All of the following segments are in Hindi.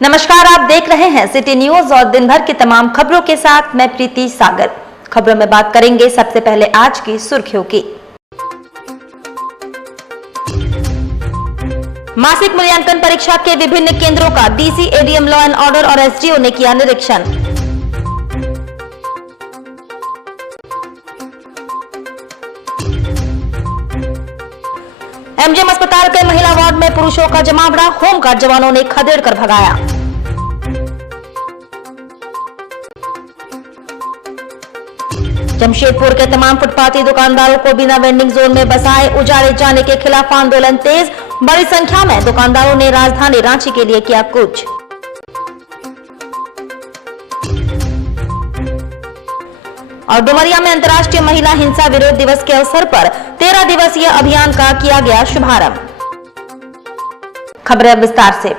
नमस्कार, आप देख रहे हैं सिटी न्यूज और दिन भर की तमाम खबरों के साथ मैं प्रीति सागर। खबरों में बात करेंगे सबसे पहले आज की सुर्खियों की। मासिक मूल्यांकन परीक्षा के विभिन्न केंद्रों का DC, ADM, law and order और एसडीओ ने किया निरीक्षण। एमजीएम अस्पताल के महिला वार्ड में पुरुषों का जमावड़ा, होमगार्ड जवानों ने खदेड़ कर भगाया। जमशेदपुर के तमाम फुटपाथी दुकानदारों को बिना वेंडिंग जोन में बसाए उजाड़े जाने के खिलाफ आंदोलन तेज। बड़ी संख्या में दुकानदारों ने राजधानी रांची के लिए किया कूच। और डुमरिया में अंतर्राष्ट्रीय महिला हिंसा विरोध दिवस के अवसर पर 13 दिवसीय अभियान का किया गया शुभारंभ। खबरें विस्तार से।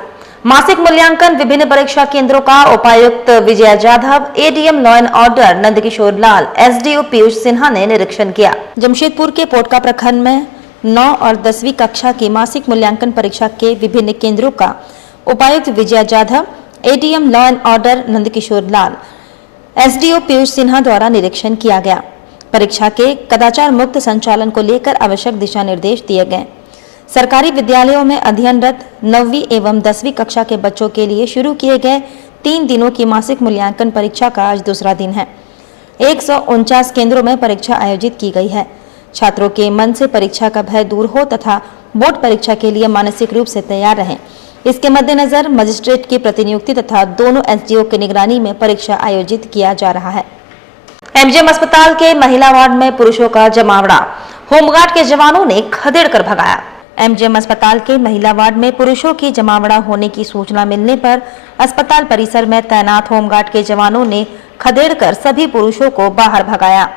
मासिक मूल्यांकन विभिन्न परीक्षा केंद्रों का उपायुक्त Vijaya Jadhav, ADM law and order Nandkishore Lal, SDO Piyush Sinha ने निरीक्षण किया। जमशेदपुर के पोटका प्रखंड में 9 और 10वीं कक्षा की मासिक मूल्यांकन परीक्षा के विभिन्न केंद्रों का उपायुक्त Vijaya Jadhav, ADM law and order Nandkishore Lal, SDO Piyush Sinha द्वारा निरीक्षण किया गया। परीक्षा के कदाचार मुक्त संचालन को लेकर आवश्यक दिशा निर्देश दिए गए। सरकारी विद्यालयों में अध्ययनरत 9वीं एवं 10वीं कक्षा के बच्चों के लिए शुरू किए गए 3 दिनों की मासिक मूल्यांकन परीक्षा का आज दूसरा दिन है। 149 केंद्रों में परीक्षा आयोजित की गई है। छात्रों के मन से परीक्षा का भय दूर हो तथा बोर्ड परीक्षा के लिए मानसिक रूप से तैयार रहें, इसके मद्देनजर मजिस्ट्रेट की प्रतिनियुक्ति तथा दोनों एसडीओ की निगरानी में परीक्षा आयोजित किया जा रहा है। एमजीएम अस्पताल के महिला वार्ड में पुरुषों का जमावड़ा, होमगार्ड के जवानों ने खदेड़ कर भगाया। एमजीएम अस्पताल के महिला वार्ड में पुरुषों की जमावड़ा होने की सूचना मिलने पर अस्पताल परिसर में तैनात होमगार्ड के जवानों ने खदेड़ कर सभी पुरुषों को बाहर भगाया।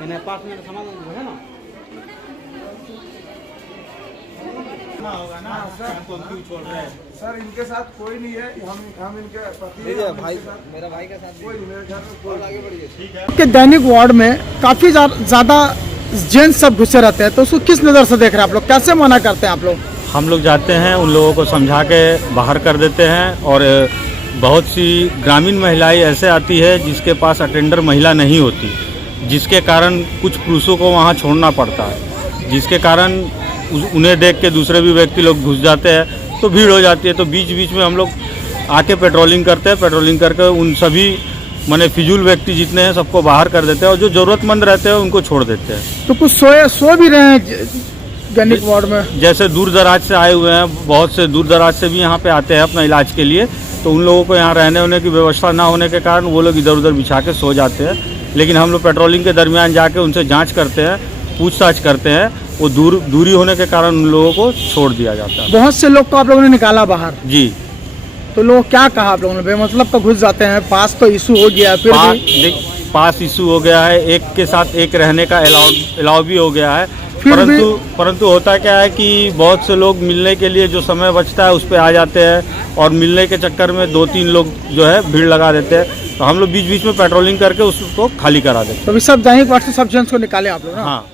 मैंने 5 मिनट समाधान है ना होगा ना सर, तो क्यों छोड़ रहे हैं सर? इनके साथ कोई नहीं है, हम इनके पति भाई, मेरा भाई के साथ कोई नहीं, मेरे घर में कोई। आगे बढ़िए। ठीक है। के दैनिक वार्ड में काफी ज्यादा जेंट्स सब घुसे रहते हैं, तो उसको किस नज़र से देख रहे हैं आप लोग? कैसे मना करते हैं आप लोग? हम लोग जाते हैं, उन लोगों को समझा के बाहर कर देते हैं। और बहुत सी ग्रामीण महिलाएं ऐसे आती है जिसके पास अटेंडर महिला नहीं होती, जिसके कारण कुछ पुरुषों को वहाँ छोड़ना पड़ता है, जिसके कारण उन्हें देख के दूसरे भी व्यक्ति लोग घुस जाते हैं, तो भीड़ हो जाती है। तो बीच बीच में हम लोग आके पेट्रोलिंग करते हैं। पेट्रोलिंग करके उन सभी माने फिजूल व्यक्ति जितने हैं सबको बाहर कर देते हैं और जो ज़रूरतमंद रहते हैं उनको छोड़ देते हैं। तो कुछ सो भी रहे हैं दैनिक वार्ड में? जैसे दूर दराज से आए हुए हैं, बहुत से दूर दराज से भी यहाँ पे आते हैं अपना इलाज के लिए, तो उन लोगों को यहाँ रहने होने की व्यवस्था ना होने के कारण वो लोग इधर उधर बिछा के सो जाते हैं। लेकिन हम लोग पेट्रोलिंग के दरमियान जाके उनसे जांच करते हैं, पूछताछ करते हैं। वो दूरी होने के कारण उन लोगों को छोड़ दिया जाता है। बहुत से लोग को आप लोगों ने निकाला बाहर जी। तो लोग क्या कहा आप लोगों ने? बेमतलब तो घुस जाते हैं, पास तो इशू हो गया, फिर पास इशू हो गया है, एक के साथ एक रहने का अलाउ भी हो गया है। परंतु होता क्या है कि बहुत से लोग मिलने के लिए जो समय बचता है उस पर आ जाते हैं और मिलने के चक्कर में 2-3 लोग जो है भीड़ लगा देते हैं। तो हम लोग बीच बीच में पेट्रोलिंग करके उसको खाली करा देते हैं। तो सब दैनिक वार्ड से सब जेंट्स को निकाले आप लोग ना? हाँ।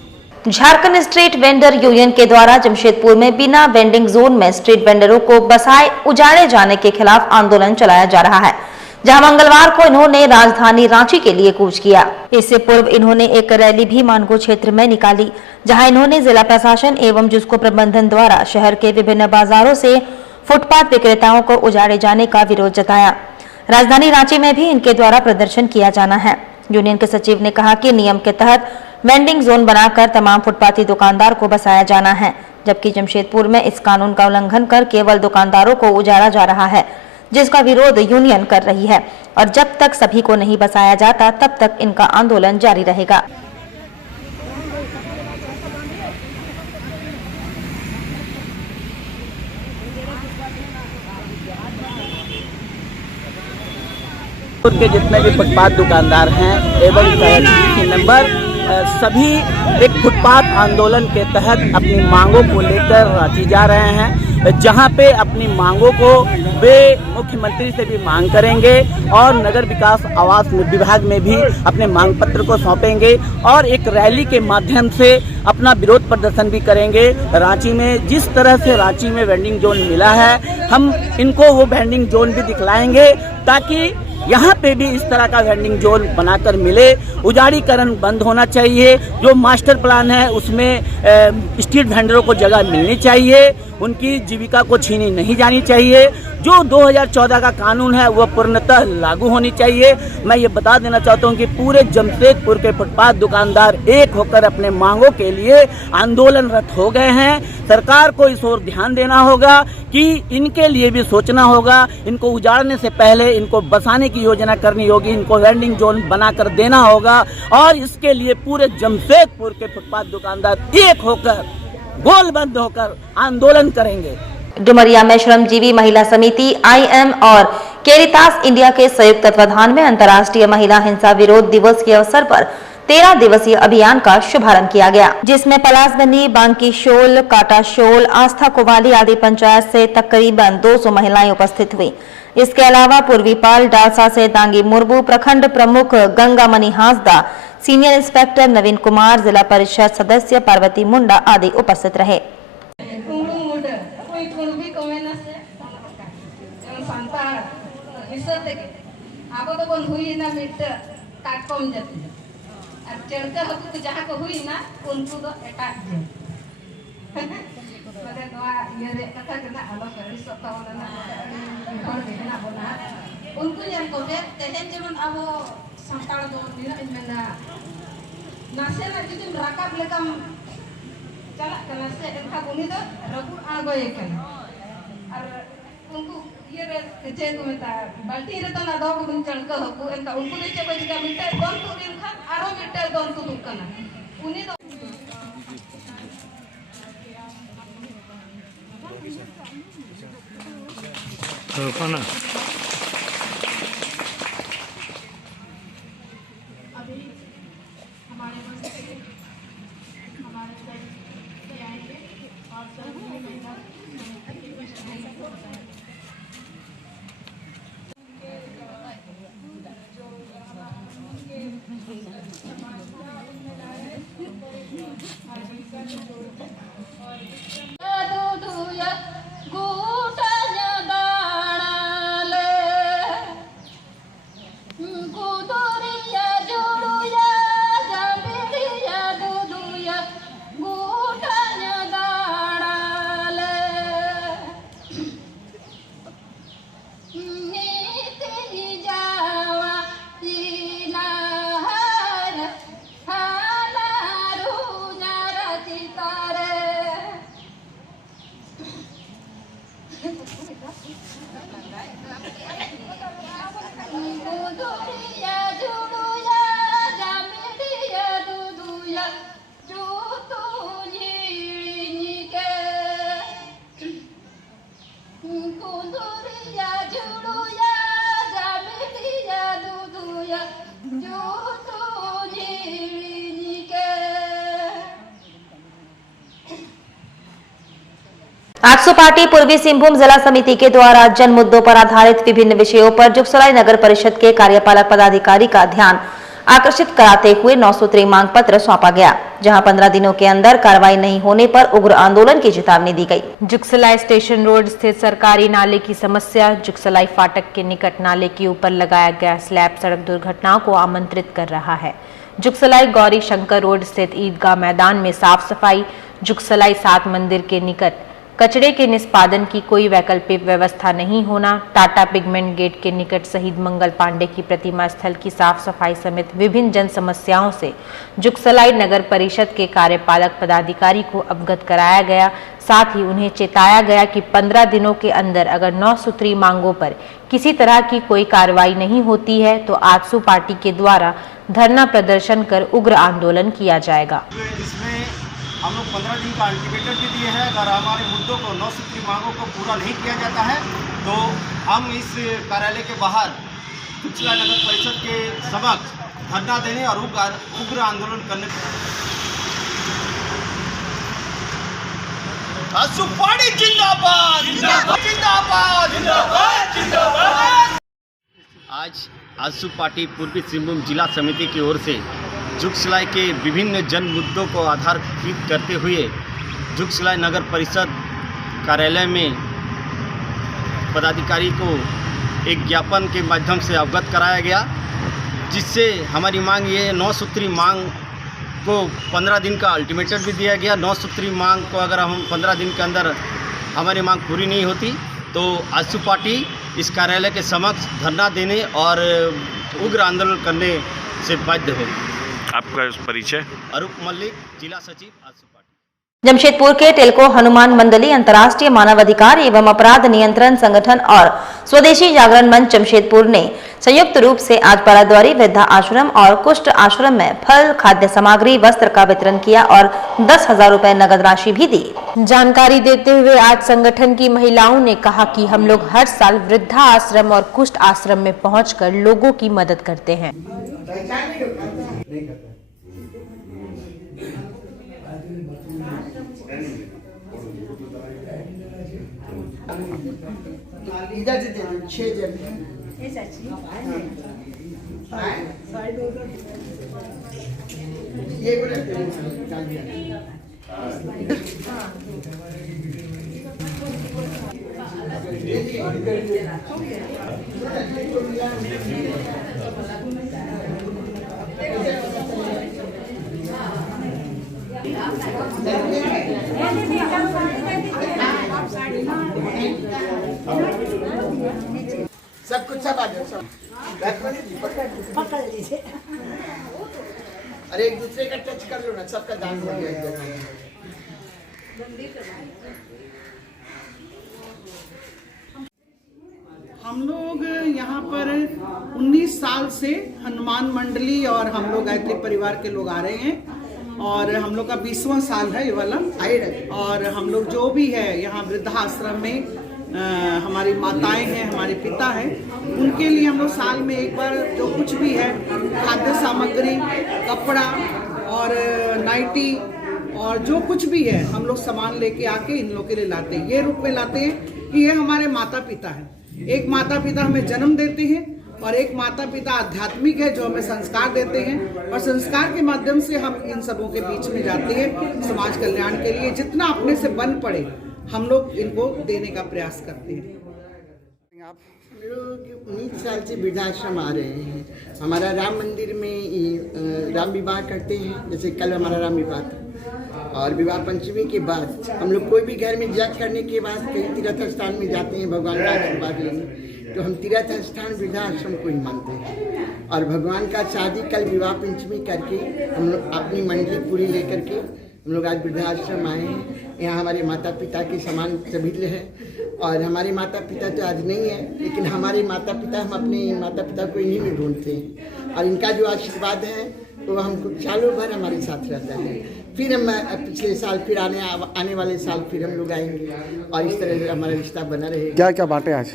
झारखंड स्ट्रीट वेंडर यूनियन के द्वारा जमशेदपुर में बिना वेंडिंग जोन में स्ट्रीट वेंडरों को बसाए उजाड़े जाने के खिलाफ आंदोलन चलाया जा रहा है, जहां मंगलवार को इन्होंने राजधानी रांची के लिए कूच किया। इससे पूर्व इन्होंने एक रैली भी मानगो क्षेत्र में निकाली, जहां इन्होंने जिला प्रशासन एवं जुस्को प्रबंधन द्वारा शहर के विभिन्न बाजारों से फुटपाथ विक्रेताओं को उजाड़े जाने का विरोध जताया। राजधानी रांची में भी इनके द्वारा प्रदर्शन किया जाना है। यूनियन के सचिव ने कहा कि नियम के तहत वेंडिंग जोन बनाकर तमाम फुटपाथी दुकानदार को बसाया जाना है, जबकि जमशेदपुर में इस कानून का उल्लंघन कर केवल दुकानदारों को उजाड़ा जा रहा है, जिसका विरोध यूनियन कर रही है। और जब तक सभी को नहीं बसाया जाता तब तक इनका आंदोलन जारी रहेगा। के जितने भी फुटपाथ दुकानदार हैं एवं के मेंबर सभी एक फुटपाथ आंदोलन के तहत अपनी मांगों को लेकर रांची जा रहे हैं, जहां पे अपनी मांगों को वे मुख्यमंत्री से भी मांग करेंगे और नगर विकास आवास विभाग में भी अपने मांग पत्र को सौंपेंगे और एक रैली के माध्यम से अपना विरोध प्रदर्शन भी करेंगे। रांची में जिस तरह से रांची में वेंडिंग जोन मिला है, हम इनको वो वेंडिंग जोन भी दिखलाएंगे ताकि यहाँ पे भी इस तरह का वेंडिंग जोन बनाकर मिले। उजाड़ीकरण बंद होना चाहिए। जो मास्टर प्लान है उसमें स्ट्रीट वेंडरों को जगह मिलनी चाहिए, उनकी जीविका को छीनी नहीं जानी चाहिए। जो 2014 का कानून है वह पूर्णतः लागू होनी चाहिए। मैं ये बता देना चाहता हूँ कि पूरे जमशेदपुर के फुटपाथ दुकानदार एक होकर अपने मांगों के लिए आंदोलनरत हो गए हैं। सरकार को इस ओर ध्यान देना होगा कि इनके लिए भी सोचना होगा। इनको उजाड़ने से पहले इनको बसाने की योजना करनी होगी, इनको वेंडिंग जोन बनाकर देना होगा और इसके लिए पूरे जमशेदपुर के फुटपाथ दुकानदार एक होकर गोलबंद होकर आंदोलन करेंगे। डुमरिया में श्रमजीवी महिला समिति IM और कैरिटास इंडिया के संयुक्त तत्वाधान में अंतर्राष्ट्रीय महिला हिंसा विरोध दिवस के अवसर पर 13 दिवसीय अभियान का शुभारंभ किया गया, जिसमें पलासबनी, बांकी शोल, काटा शोल, आस्था कोवाली आदि पंचायत से तकरीबन 200 महिलाएं उपस्थित हुई। इसके अलावा पूर्वीपाल डालसा से दांगी मुर्मू, प्रखंड प्रमुख गंगामणि हांसदा, सीनियर इंस्पेक्टर नवीन कुमार, जिला परिषद सदस्य पार्वती मुंडा आदि उपस्थित रहे। बाल्टी रे तो ना दो गुन चलका हकु एनका उनको दे चेको जिका मिटे दोन तो दिन खान आरो मिटे दोन तो दुकाना उनी दो तो कौन आजसू पार्टी पूर्वी सिंहभूम जिला समिति के द्वारा जन मुद्दों पर आधारित विभिन्न विषयों पर जुगसलाई नगर परिषद के कार्यपालक पदाधिकारी का ध्यान आकर्षित कराते हुए 9 सूत्री मांग पत्र सौंपा गया, जहां 15 दिनों के अंदर कार्रवाई नहीं होने पर उग्र आंदोलन की चेतावनी दी गई। जुगसलाई स्टेशन रोड स्थित सरकारी नाले की समस्या। जुगसलाई फाटक के निकट नाले के ऊपर लगाया गया स्लैब सड़क दुर्घटनाओं को आमंत्रित कर रहा है। जुगसलाई गौरी शंकर रोड स्थित ईदगाह मैदान में साफ सफाई। जुगसलाई 7 मंदिर के निकट कचरे के निष्पादन की कोई वैकल्पिक व्यवस्था नहीं होना। टाटा पिगमेंट गेट के निकट शहीद मंगल पांडे की प्रतिमा स्थल की साफ सफाई समेत विभिन्न जन समस्याओं से जुगसलाई नगर परिषद के कार्यपालक पदाधिकारी को अवगत कराया गया। साथ ही उन्हें चेताया गया कि 15 दिनों के अंदर अगर 9 सूत्री मांगों पर किसी तरह की कोई कार्रवाई नहीं होती है तो आजसू पार्टी के द्वारा धरना प्रदर्शन कर उग्र आंदोलन किया जाएगा। हम लोग 15 दिन का अल्टीमेटम भी दिए हैं। अगर हमारे मुद्दों को 9 सूत्री मांगों को पूरा नहीं किया जाता है तो हम इस कार्यालय के बाहर जुगसलाई नगर परिषद के समक्ष धरना देने और उग्र आंदोलन करने आजसू पार्टी जिंदाबाद जिंदाबाद जिंदाबाद जिंदाबाद जिंदाबाद। आज आजसू पार्टी पूर्वी सिंहभूम जिला समिति की ओर से जुगसलाई के विभिन्न जन मुद्दों को आधारित करते हुए जुगसलाई नगर परिषद कार्यालय में पदाधिकारी को एक ज्ञापन के माध्यम से अवगत कराया गया, जिससे हमारी मांग ये 9 सूत्री मांग को 15 दिन का अल्टीमेटम भी दिया गया। 9 सूत्री मांग को अगर हम 15 दिन के अंदर हमारी मांग पूरी नहीं होती तो आजसू पार्टी इस कार्यालय के समक्ष धरना देने और उग्र आंदोलन करने से बाध्य होगी। आपका परिचय? अरूप मल्लिक, जिला सचिव आजसू पार्टी। जमशेदपुर के टेल्को हनुमान मंडली अंतर्राष्ट्रीय मानवाधिकार एवं अपराध नियंत्रण संगठन और स्वदेशी जागरण मंच जमशेदपुर ने संयुक्त रूप से आज पाराद्वारी वृद्धा आश्रम और कुष्ठ आश्रम में फल, खाद्य सामग्री, वस्त्र का वितरण किया और 10,000 रुपए नगद राशि भी दी। जानकारी देते हुए आज संगठन की महिलाओं ने कहा कि हम लोग हर साल वृद्धा आश्रम और कुष्ठ आश्रम में पहुंचकर लोगों की मदद करते हैं। इधर से 6 जन ये सब कुछ सब आ जाओ, सब पकड़ लीजिए। अरे एक दूसरे का टच कर लो ना, सबका दान हो गया। हम लोग यहाँ पर 19 साल से हनुमान मंडली और हम लोग गायत्री परिवार के लोग आ रहे हैं और हम लोग का 20वां साल है ये वाला। और हम लोग जो भी है यहाँ वृद्धाश्रम में हमारी माताएं हैं, हमारे पिता हैं, उनके लिए हम लोग साल में एक बार जो कुछ भी है खाद्य सामग्री, कपड़ा और नाइटी और जो कुछ भी है हम लोग सामान लेके आके इन लोग के लिए लाते हैं। ये रूप में लाते हैं कि ये हमारे माता पिता हैं। एक माता पिता हमें जन्म देते हैं और एक माता पिता आध्यात्मिक है जो हमें संस्कार देते हैं और संस्कार के माध्यम से हम इन सबों के बीच में जाते हैं समाज कल्याण के लिए। जितना अपने से बन पड़े हम लोग इनको देने का प्रयास करते हैं। हम लोग 19 साल से वृद्धाश्रम आ रहे हैं। हमारा राम मंदिर में राम विवाह करते हैं, जैसे कल हमारा राम विवाह था और विवाह पंचमी के बाद हम लोग कोई भी घर में यज्ञ करने के बाद कहीं तीर्थ स्थान में जाते हैं भगवान का आशीर्वाद लेने, तो हम तीर्थ स्थान वृद्धाश्रम को ही मानते हैं। और भगवान का शादी कल विवाह पंचमी करके हम लोग अपनी मंडली पूरी लेकर के हम लोग आज वृद्धाश्रम आए हैं। यहाँ हमारे माता पिता के समान सभी हैं और हमारे माता पिता तो आज नहीं है, लेकिन हमारे माता पिता, हम अपने माता पिता को इन्हीं में ढूंढते हैं और इनका जो आशीर्वाद है वो हमको सालों भर हमारे साथ रहता है। फिर हम पिछले साल फिर आने वाले साल फिर हम लोग आएंगे और इस तरह से हमारा रिश्ता बना रहेगा। क्या क्या बातें आज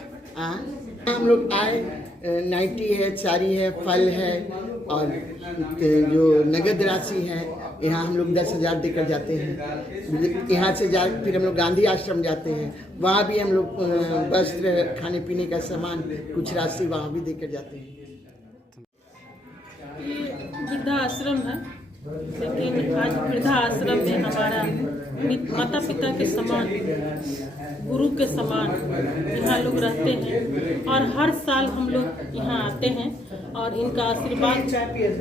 हम लोग आए, नाइटी है, साड़ी है, फल है और जो नगद राशि है यहाँ हम लोग 10,000 देकर जाते हैं। यहाँ से जा फिर हम लोग गांधी आश्रम जाते हैं, वहाँ भी हम लोग वस्त्र, खाने पीने का सामान, कुछ राशि वहाँ भी देकर जाते हैं। ये वृद्धा आश्रम है, लेकिन आज वृद्धा आश्रम में हमारा माता पिता के समान, गुरु के समान यहाँ लोग रहते हैं और हर साल हम लोग यहाँ आते हैं और इनका आशीर्वाद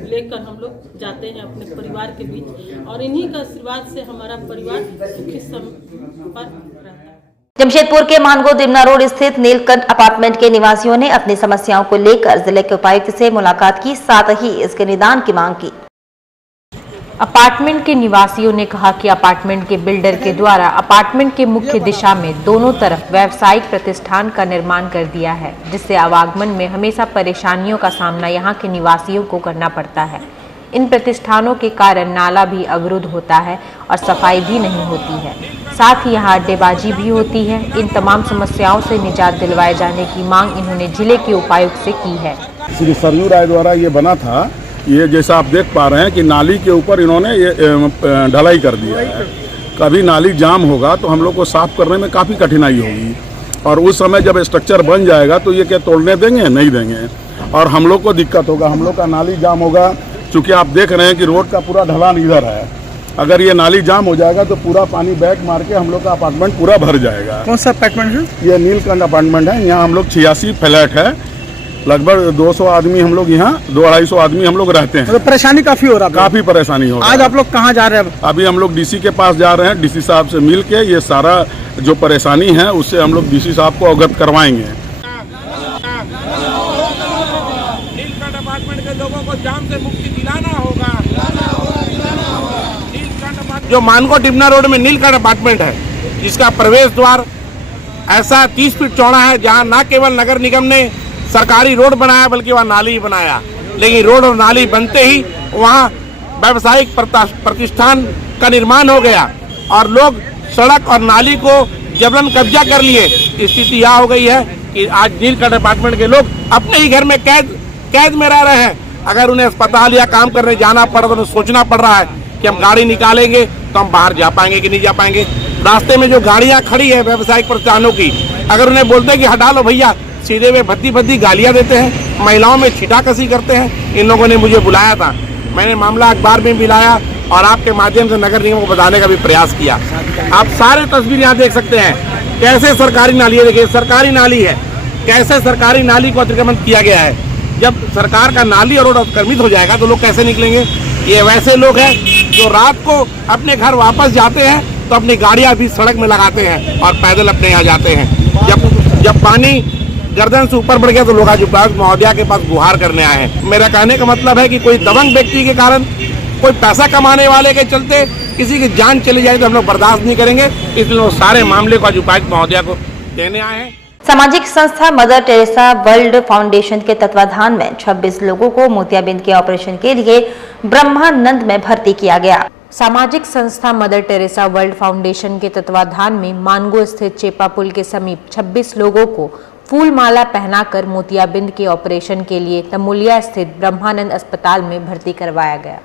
लेकर हम लोग जाते हैं अपने परिवार के बीच और इन्हीं का आशीर्वाद से हमारा परिवार सुखी संपन्न रहता है। जमशेदपुर के मानगो दिमना रोड स्थित नीलकंठ अपार्टमेंट के निवासियों ने अपनी समस्याओं को लेकर जिले के उपायुक्त से मुलाकात की, साथ ही इसके निदान की मांग की। अपार्टमेंट के निवासियों ने कहा कि अपार्टमेंट के बिल्डर के द्वारा अपार्टमेंट के मुख्य दिशा में दोनों तरफ व्यावसायिक प्रतिष्ठान का निर्माण कर दिया है, जिससे आवागमन में हमेशा परेशानियों का सामना यहां के निवासियों को करना पड़ता है। इन प्रतिष्ठानों के कारण नाला भी अवरुद्ध होता है और सफाई भी नहीं होती है। साथ ही यहाँ अड्डेबाजी भी होती है। इन तमाम समस्याओं से निजात दिलवाए जाने की मांग इन्होंने जिले के उपायुक्त से की है। श्री सरयू राय द्वारा ये बना था, ये जैसा आप देख पा रहे हैं कि नाली के ऊपर इन्होंने ये ढलाई कर दिया है। कभी नाली जाम होगा तो हम लोग को साफ करने में काफ़ी कठिनाई होगी, और उस समय जब स्ट्रक्चर बन जाएगा तो ये क्या तोड़ने देंगे? नहीं देंगे, और हम लोग को दिक्कत होगा, हम लोग का नाली जाम होगा। चूँकि आप देख रहे हैं कि रोड का पूरा ढलान इधर है, अगर ये नाली जाम हो जाएगा तो पूरा पानी बैक मार के हम लोग का अपार्टमेंट पूरा भर जाएगा। कौन सा अपार्टमेंट है? ये नीलकंठ अपार्टमेंट है। यहाँ हम लोग 86 फ्लैट है, लगभग 200 आदमी हम लोग यहाँ 200-250 आदमी हम लोग रहते हैं। तो परेशानी काफी हो रहा है। काफ़ी परेशानी हो रहा है। आज आप लोग कहाँ जा रहे हैं? अभी हम लोग डीसी के पास जा रहे हैं। डीसी साहब से मिल के ये सारा जो परेशानी है उससे हम लोग डीसी साहब को अवगत करवाएंगे। नीलकंठ अपार्टमेंट के लोगों को जाम से मुक्ति दिलाना होगा। जो मानको टिमना रोड में नीलकंठ अपार्टमेंट है, जिसका प्रवेश द्वार ऐसा 30 फीट चौड़ा है, जहां न केवल नगर निगम ने सरकारी रोड बनाया बल्कि वहाँ नाली बनाया। लेकिन रोड और नाली बनते ही वहाँ व्यावसायिक प्रतिष्ठान का निर्माण हो गया और लोग सड़क और नाली को जबरन कब्जा कर लिए। स्थिति यह हो गई है कि आज नीलकंठ अपार्टमेंट के लोग अपने ही घर में कैद में रह रहे हैं। अगर उन्हें अस्पताल या काम करने जाना पड़ा तो उन्हें सोचना पड़ रहा है कि हम गाड़ी निकालेंगे तो हम बाहर जा पाएंगे कि नहीं जा पाएंगे। रास्ते में जो गाड़ियाँ खड़ी है व्यावसायिक प्रतिष्ठानों की, अगर उन्हें बोलते हैं कि हटा लो भैया, सीधे वे भद्दी गालियाँ देते हैं, महिलाओं में छीटाकशी करते हैं। इन लोगों ने मुझे बुलाया था, मैंने मामला अखबार में भी लाया और आपके माध्यम से नगर निगम को बताने का भी प्रयास किया। आप सारे तस्वीर यहाँ देख सकते हैं, कैसे सरकारी नाली है। देखिए सरकारी नाली है, कैसे सरकारी नाली को अतिक्रमण किया गया है। जब सरकार का नाली और रोड अतिक्रमित हो जाएगा तो लोग कैसे निकलेंगे? ये वैसे लोग हैं जो रात को अपने घर वापस जाते हैं तो अपनी गाड़ियाँ भी सड़क में लगाते हैं और पैदल अपने यहाँ जाते हैं। जब पानी गर्दन से ऊपर बढ़ गया तो लोग आज उपायुक्त महोदया के पास गुहार करने आए हैं। मेरा कहने का मतलब है कि कोई दबंग व्यक्ति के कारण, कोई पैसा कमाने वाले के चलते किसी की जान चली जाए तो हम लोग बर्दाश्त नहीं करेंगे। इसलिए वो सारे मामले को आज उपायुक्त महोदया को देने आए हैं। सामाजिक संस्था मदर टेरेसा वर्ल्ड फाउंडेशन के तत्वाधान में 26 लोगों को मोतियाबिंद के ऑपरेशन के लिए ब्रह्मानंद में भर्ती किया गया। सामाजिक संस्था मदर टेरेसा वर्ल्ड फाउंडेशन के तत्वाधान में मानगो स्थित चेपा पुल के समीप 26 लोगों को फूल माला पहनाकर मोतियाबिंद के ऑपरेशन के लिए तमुलिया स्थित ब्रह्मानंद अस्पताल में भर्ती करवाया गया।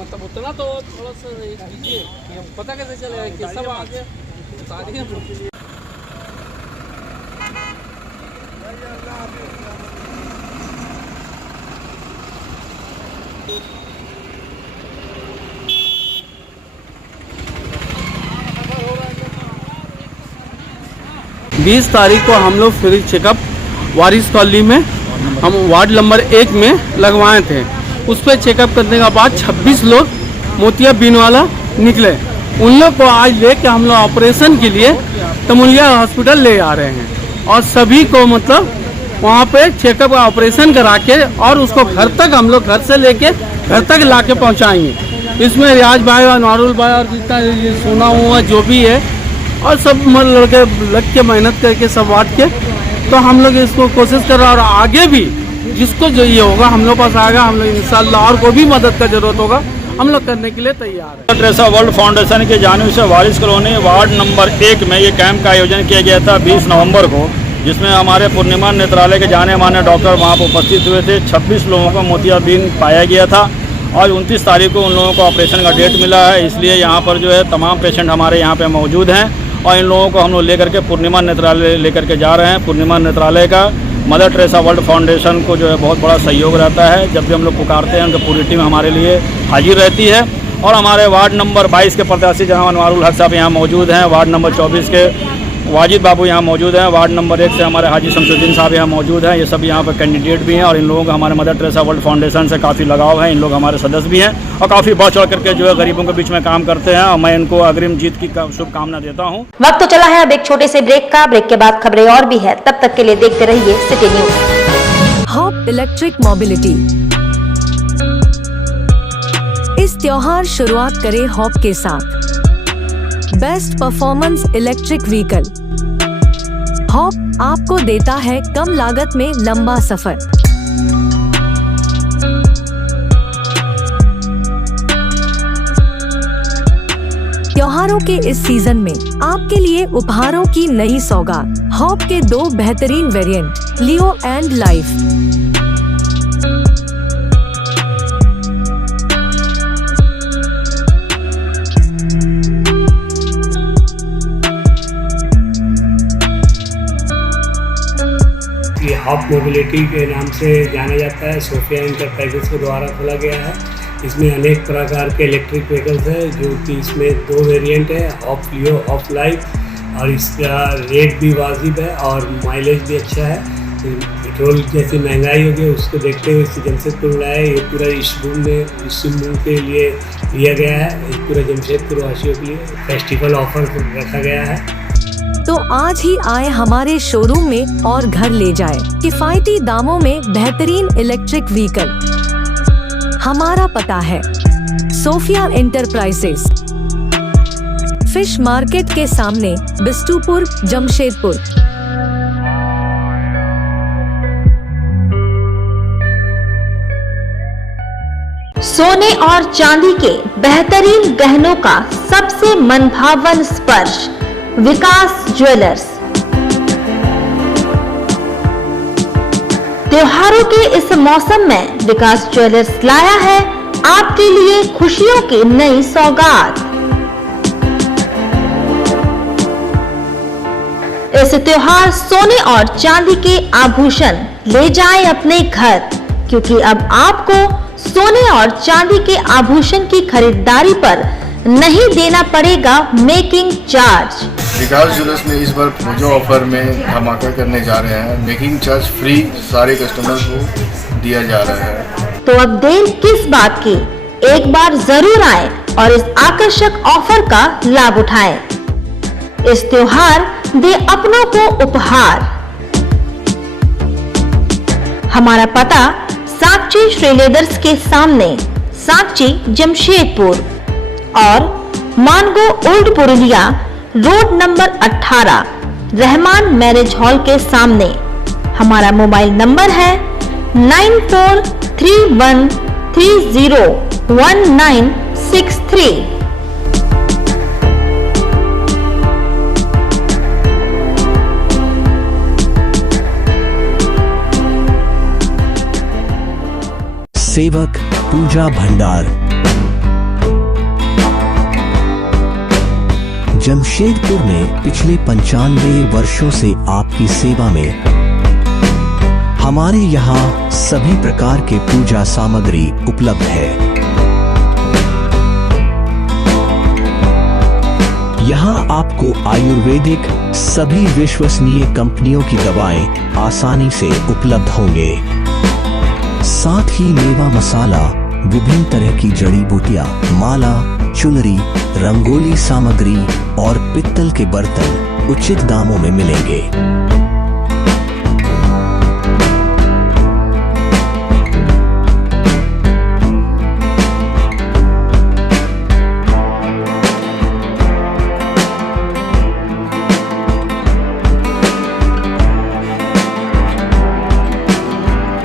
मतलब उतना तो थोड़ा सा कीजिए कि हम पता कैसे चलेगा कि सब आगे बता दिए। बीस तारीख को हम लोग फ्री चेकअप वारिस कॉलोनी में हम वार्ड नंबर 1 में लगवाए थे। उस पर चेकअप करने के बाद 26 लोग मोतियाबिंद वाला निकले। उन लोग को आज लेके हम लोग ऑपरेशन के लिए तमुलिया हॉस्पिटल ले आ रहे हैं और सभी को मतलब वहाँ पे चेकअप का ऑपरेशन करा के और उसको घर तक हम लोग घर से लेके घर तक ला के पहुँचाएंगे। इसमें रियाज भाई और नारुल भाई और जितना ये सुना हुआ जो भी है और सब लड़के लग के मेहनत करके सब बांट के, तो हम लोग इसको कोशिश कर रहे हैं और आगे भी जिसको जो ये होगा हम लोग पास आएगा, हम लोग इंशाल्लाह और को भी मदद का जरूरत होगा हम लोग करने के लिए तैयार है। टेरेसा वर्ल्ड फाउंडेशन की जानिब से वारिस कॉलोनी वार्ड नंबर 1 में ये कैंप का आयोजन किया गया था 20 नवंबर को, जिसमें हमारे पूर्णिमा नेत्रालय के जाने माने डॉक्टर वहाँ पर उपस्थित हुए थे। 26 लोगों को मोतियाबिंद पाया गया था और 29 तारीख को उन लोगों को ऑपरेशन का डेट मिला है। इसलिए यहाँ पर जो है तमाम पेशेंट हमारे यहाँ पे मौजूद हैं और इन लोगों को हम लोग लेकर के पूर्णिमा नेत्रालय लेकर के जा रहे हैं। पूर्णिमा नेत्रालय का मदर टेरेसा वर्ल्ड फाउंडेशन को जो है बहुत बड़ा सहयोग रहता है। जब भी हम लोग पुकारते हैं तो पूरी टीम हमारे लिए हाजिर रहती है। और हमारे वार्ड नंबर 22 के प्रत्याशी जनाब अनवारुल हक साहब यहाँ मौजूद हैं, वार्ड नंबर 24 के वाजिद बाबू यहाँ मौजूद हैं। वार्ड नंबर 1 से हमारे हाजी शमसुद्दीन साहब यहाँ मौजूद हैं। ये सब यहाँ पर कैंडिडेट भी हैं और इन लोगों का हमारे मदर टेरेसा वर्ल्ड फाउंडेशन से काफ़ी लगाव है। इन लोग हमारे सदस्य भी हैं और काफ़ी बढ़ चढ़ करके जो है गरीबों के बीच में काम करते हैं और मैं इनको अग्रिम जीत की शुभकामना देता हूँ। वक्त तो चला है अब एक छोटे से ब्रेक का। ब्रेक के बाद खबरें और भी है, तब तक के लिए देखते रहिए city news. Hop electric mobility. इस त्योहार शुरुआत करें हॉप के साथ best performance electric vehicle. Hop आपको देता है कम लागत में लंबा सफर। त्योहारों के इस सीजन में आपके लिए उपहारों की नई सौगात। हॉप के 2 बेहतरीन वेरिएंट, लियो एंड लाइफ। ये हॉप मोबिलिटी के नाम से जाना जाता है। सोफिया इंटरप्राइजेस के द्वारा खोला गया है। इसमें अनेक प्रकार के इलेक्ट्रिक व्हीकल्स हैं, जो कि इसमें 2 वेरिएंट है, हॉप लियो, हॉप लाइफ। और इसका रेट भी वाजिब है और माइलेज भी अच्छा है। पेट्रोल जैसी महंगाई हो गई उसको देखते हुए जमशेदपुर लाया है। ये पूरा इस रूम के लिए लिया गया है। पूरा जमशेदपुर वासियों के लिए फेस्टिवल ऑफर रखा गया है। तो आज ही आए हमारे शोरूम में और घर ले जाए किफायती दामों में बेहतरीन इलेक्ट्रिक व्हीकल। हमारा पता है सोफिया इंटरप्राइजेस, फिश मार्केट के सामने, बिष्टुपुर, जमशेदपुर। सोने और चांदी के बेहतरीन गहनों का सबसे मनभावन स्पर्श, विकास ज्वेलर्स। त्योहारों के इस मौसम में विकास ज्वेलर्स लाया है आपके लिए खुशियों की नई सौगात। इस त्योहार सोने और चांदी के आभूषण ले जाएं अपने घर, क्योंकि अब आपको सोने और चांदी के आभूषण की खरीदारी पर नहीं देना पड़ेगा मेकिंग चार्ज। विकास ज्वेलर्स ने इस बार पूजा ऑफर में धमाका करने जा रहे हैं। मेकिंग चार्ज फ्री सारे कस्टमर को दिया जा रहा है। तो अब देर किस बात की, एक बार जरूर आए और इस आकर्षक ऑफर का लाभ उठाएं। इस त्योहार दे अपनों को उपहार। हमारा पता साक्षी श्रीलेदर्स के सामने, साक्षी जमशेदपुर और Mango old Purulia road number 18 Rahman marriage hall के सामने। हमारा मोबाइल नंबर है 9431301963। सेवक पूजा भंडार। जमशेदपुर में पिछले 95 वर्षों से आपकी सेवा में। हमारे यहाँ सभी प्रकार के पूजा सामग्री उपलब्ध है। यहाँ आपको आयुर्वेदिक सभी विश्वसनीय कंपनियों की दवाएं आसानी से उपलब्ध होंगे। साथ ही मेवा मसाला, विभिन्न तरह की जड़ी बूटियां, माला, चुनरी, रंगोली सामग्री और पित्तल के बर्तन उचित दामों में मिलेंगे।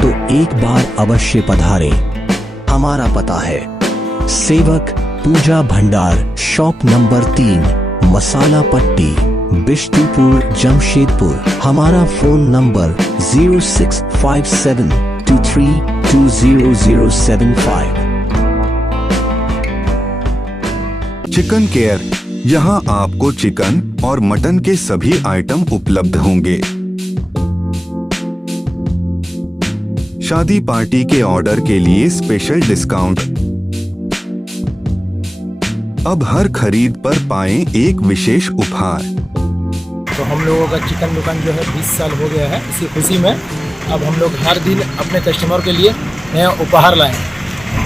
तो एक बार अवश्य पधारें। हमारा पता है सेवक पूजा भंडार, शॉप नंबर 3, मसाला पट्टी, बिष्टुपुर, जमशेदपुर। हमारा फोन नंबर 065723200075। चिकन केयर, यहाँ आपको चिकन और मटन के सभी आइटम उपलब्ध होंगे। शादी पार्टी के ऑर्डर के लिए स्पेशल डिस्काउंट। अब हर खरीद पर पाएं एक विशेष उपहार। तो हम लोगों का चिकन दुकान जो है 20 साल हो गया है। इसी खुशी में अब हम लोग हर दिन अपने कस्टमर के लिए नया उपहार लाए हैं।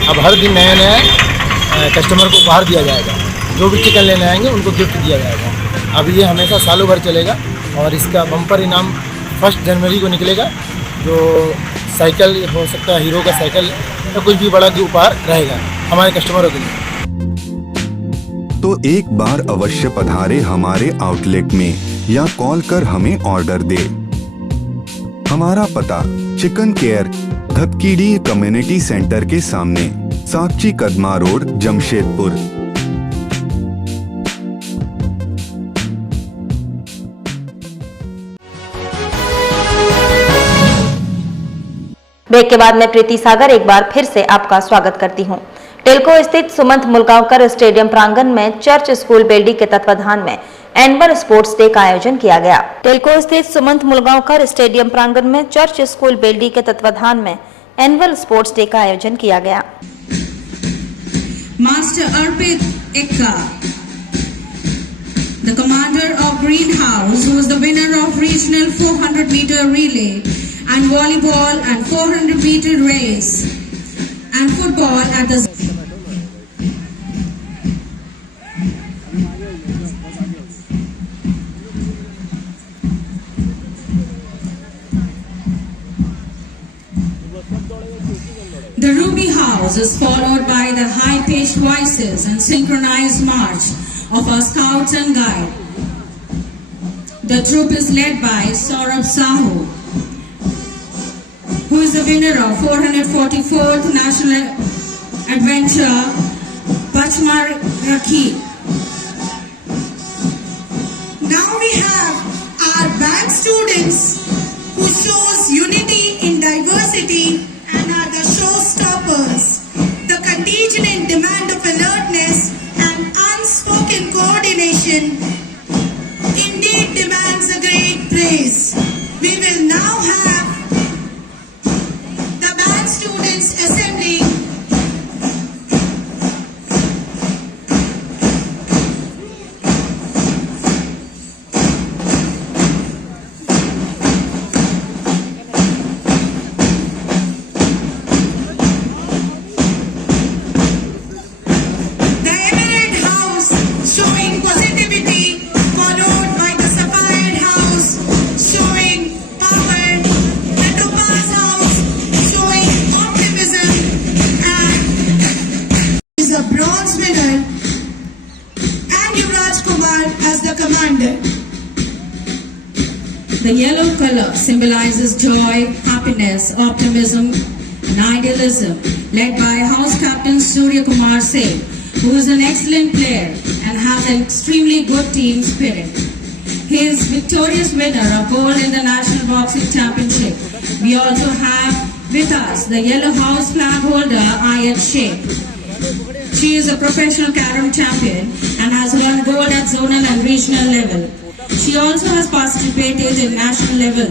अब हर दिन नया नया कस्टमर को उपहार दिया जाएगा। जो भी चिकन लेने आएंगे उनको गिफ्ट दिया जाएगा। अब ये हमेशा सालों भर चलेगा और इसका बम्पर इनाम 1 जनवरी को निकलेगा। जो साइकिल हो सकता है, हीरो का साइकिल या कुछ भी बड़ा उपहार रहेगा हमारे कस्टमरों के लिए। तो एक बार अवश्य पधारे हमारे आउटलेट में या कॉल कर हमें ऑर्डर दे। हमारा पता चिकन केयर, धपकीडी कम्युनिटी सेंटर के सामने, साक्षी कदमा रोड, जमशेदपुर। ब्रेक के बाद मैं प्रीति सागर एक बार फिर से आपका स्वागत करती हूं। टेल्को स्थित सुमंत मुलगांवकर स्टेडियम प्रांगण में चर्च स्कूल बेल्डी के तत्वाधान में एनुअल स्पोर्ट्स डे का आयोजन किया गया। टेल्को स्थित सुमंत मुलगांवकर स्टेडियम प्रांगण में चर्च स्कूल बेल्डी के तत्वाधान में एनुअल स्पोर्ट्स डे का आयोजन किया गया। Master Arpit Ekka, the commander of Greenhouse, who was the winner of regional 400-meter relay and volleyball and 400-meter race and football at the The Ruby House is followed by the high-pitched voices and synchronized march of our scouts and guide. The troop is led by Saurabh Sahu, who is the winner of 444th National Adventure Pachmarhi. Now we have our band students who shows unity in diversity and are the showstoppers. The contingent demand of alertness and unspoken coordination indeed demands a great praise. We will now have the band students assembling. The yellow color symbolizes joy, happiness, optimism, and idealism, led by House Captain Surya Kumar Singh, who is an excellent player and has an extremely good team spirit. He is victorious winner of gold in the National Boxing Championship. We also have with us the Yellow House flag holder Ayat Sheikh. She is a professional carom champion and has won gold at zonal and regional level. She also has participated in national level,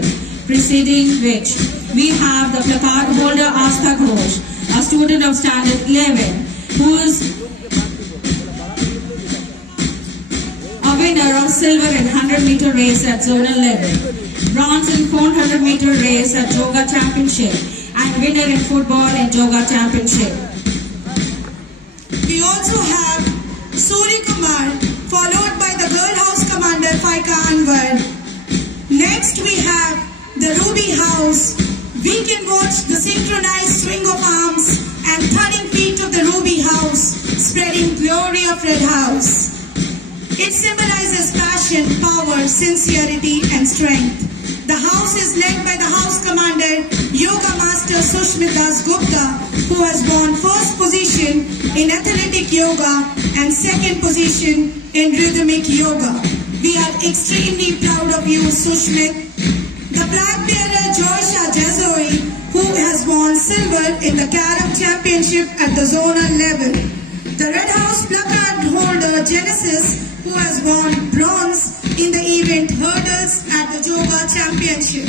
preceding which we have the placard holder Astha Ghosh, a student of standard 11, who is a winner of silver in 100-meter race at zonal level, bronze in 400-meter race at Joga Championship, and winner in football in Joga Championship. We also have Surya Kumar, followed by the Girl House Commander Faika Anwar. Next we have the Ruby House. We can watch the synchronized swing of arms and thudding feet of the Ruby House, spreading glory of Red House. It symbolizes passion, power, sincerity and strength. The house is led by the House Commander, Yoga Master Sushmita Gupta, who has won first position in athletic yoga and second position in rhythmic yoga. We are extremely proud of you, Sushmit. The flag bearer Joysha Jazoi, who has won silver in the Carom Championship at the zonal level. The Red House placard holder Genesis, who has won bronze in the event hurdles at the Joga Championship.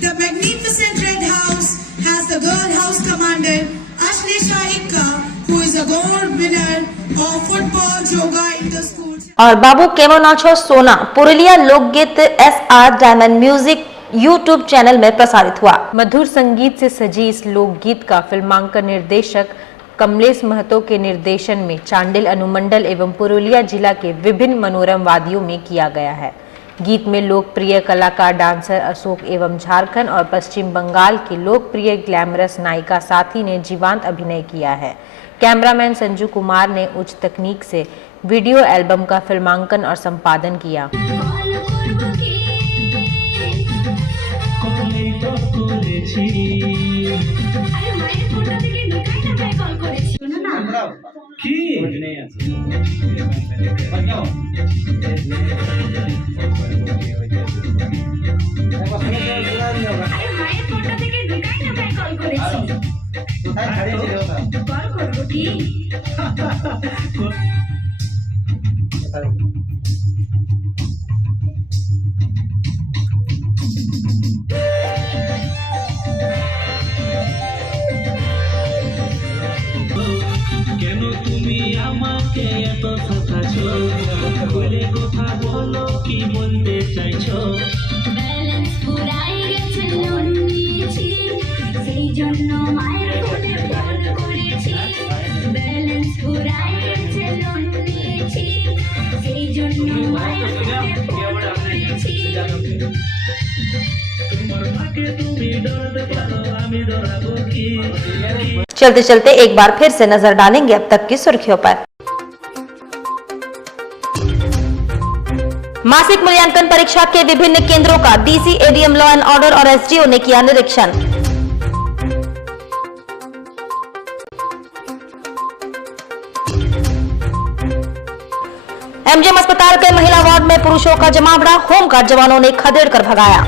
The magnificent Red House has the Girl House Commander Ashlesha Ikka, who is a gold winner of football Joga Inter-School. और बाबू केमो नाचो सोना पुरुलिया लोकगीत SR diamond music YouTube channel में प्रसारित हुआ। मधुर संगीत से सजी इस लोकगीत का फिल्मांकन निर्देशक कमलेश महतो के निर्देशन में चांडिल अनुमंडल एवं पुरुलिया जिला के विभिन्न मनोरम वादियों में किया गया है। गीत में लोकप्रिय कलाकार डांसर अशोक एवं झारखंड और पश्चिम बंगाल की लोकप्रिय ग्लैमरस नायिका साथी ने जीवंत अभिनय किया है। कैमरामैन संजू कुमार ने उच्च तकनीक से वीडियो एल्बम का फिल्मांकन और संपादन किया। কেন তুমি আমাকে এত ঠকাছো বলে কথা বলো কি বলতে চাইছো ব্যালেন্স পুরাই গেছে লোন নিয়েছি সেই জন্য মায়ের ফোনে ফোন করেছি ব্যালেন্স পুরাই গেছে লোন নিয়েছি সেই জন্য মায়ের ফোনে ফোন করেছি তোমার মাকে তুমি ডরাতে পারো আমি ডরাবো কি। चलते चलते एक बार फिर से नजर डालेंगे अब तक की सुर्खियों पर। मासिक मूल्यांकन परीक्षा के विभिन्न केंद्रों का DC, ADM, law and order और SDO ने किया निरीक्षण। MGM अस्पताल के महिला वार्ड में पुरुषों का जमावड़ा, होमगार्ड जवानों ने खदेड़ कर भगाया।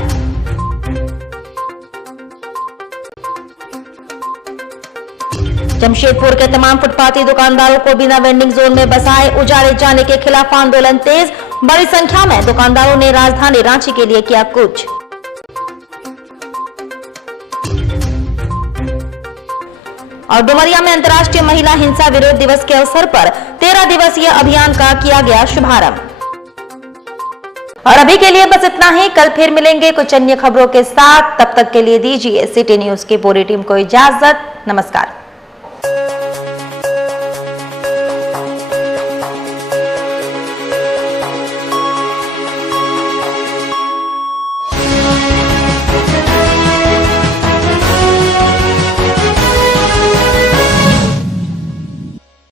जमशेदपुर के तमाम फुटपाथी दुकानदारों को बिना वेंडिंग जोन में बसाए उजाड़े जाने के खिलाफ आंदोलन तेज, बड़ी संख्या में दुकानदारों ने राजधानी रांची के लिए किया कूच। और डुमरिया में अंतर्राष्ट्रीय महिला हिंसा विरोध दिवस के अवसर पर 13 दिवसीय अभियान का किया गया शुभारंभ। और अभी के लिए बस इतना ही, कल फिर मिलेंगे कुछ अन्य खबरों के साथ। तब तक के लिए दीजिए सिटी न्यूज की पूरी टीम को इजाजत। नमस्कार।